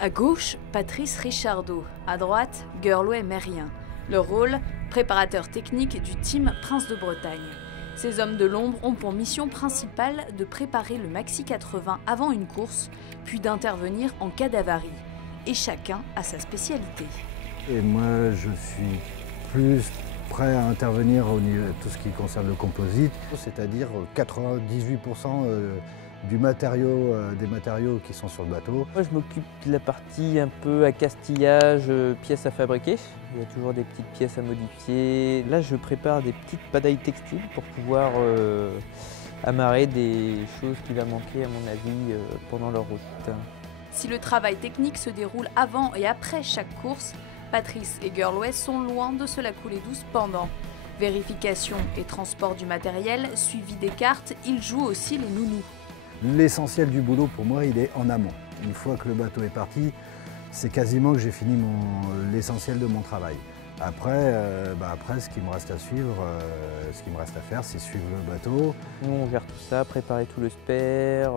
À gauche, Patrice Richardot. À droite, Gurloé Mérien. Leur rôle, préparateur technique du team Prince de Bretagne. Ces hommes de l'ombre ont pour mission principale de préparer le Maxi 80 avant une course, puis d'intervenir en cas d'avarie. Et chacun a sa spécialité. Et moi, je suis plus prêt à intervenir au niveau de tout ce qui concerne le composite, c'est-à-dire 98% des matériaux qui sont sur le bateau. Moi, je m'occupe de la partie un peu accastillage, pièces à fabriquer. Il y a toujours des petites pièces à modifier. Là, je prépare des petites padailles textiles pour pouvoir amarrer des choses qui vont manquer, à mon avis, pendant leur route. Si le travail technique se déroule avant et après chaque course, Patrice et Gurloé sont loin de se la couler douce pendant. Vérification et transport du matériel, suivi des cartes, ils jouent aussi les nounous. L'essentiel du boulot pour moi, il est en amont. Une fois que le bateau est parti, c'est quasiment que j'ai fini l'essentiel de mon travail. Après, ce qui me reste à suivre, ce qui me reste à faire, c'est suivre le bateau. Nous, on gère tout ça, préparer tout le spare,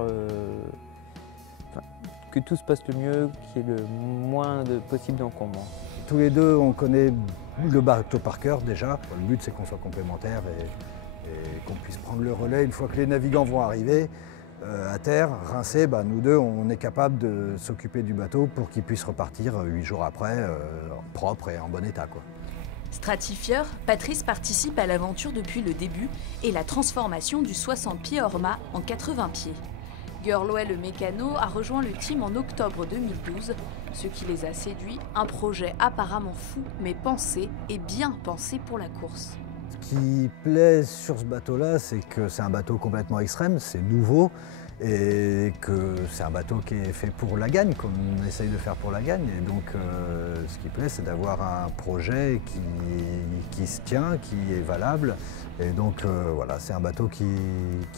que tout se passe le mieux, qu'il y ait le moins possible d'encombrants. Tous les deux, on connaît le bateau par cœur déjà. Le but, c'est qu'on soit complémentaires et qu'on puisse prendre le relais une fois que les navigants vont arriver. À terre, rincés, nous deux, on est capable de s'occuper du bateau pour qu'il puisse repartir 8 jours après, propre et en bon état, quoi. Stratifieur, Patrice participe à l'aventure depuis le début et la transformation du 60 pieds Orma en 80 pieds. Gurloé le mécano a rejoint le team en octobre 2012. Ce qui les a séduits, un projet apparemment fou, mais pensé et bien pensé pour la course. Ce qui plaît sur ce bateau-là, c'est que c'est un bateau complètement extrême, c'est nouveau et que c'est un bateau qui est fait pour la gagne, comme on essaye de faire pour la gagne. Et donc, ce qui plaît, c'est d'avoir un projet qui se tient, qui est valable. Et donc, voilà, c'est un bateau qui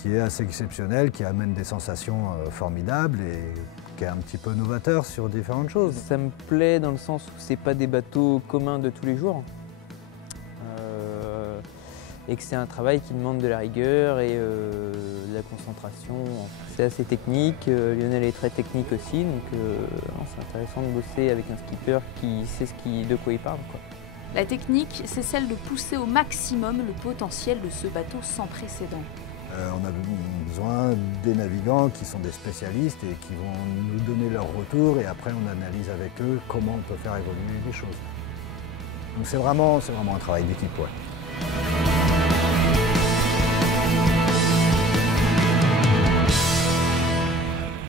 est assez exceptionnel, qui amène des sensations formidables et qui est un petit peu novateur sur différentes choses. Ça me plaît dans le sens où c'est pas des bateaux communs de tous les jours. Et que c'est un travail qui demande de la rigueur et de la concentration. C'est assez technique, Lionel est très technique aussi, donc c'est intéressant de bosser avec un skipper qui sait de quoi il parle, quoi. La technique, c'est celle de pousser au maximum le potentiel de ce bateau sans précédent. On a besoin des navigants qui sont des spécialistes et qui vont nous donner leur retour et après on analyse avec eux comment on peut faire évoluer les choses. Donc c'est vraiment un travail d'équipe, ouais.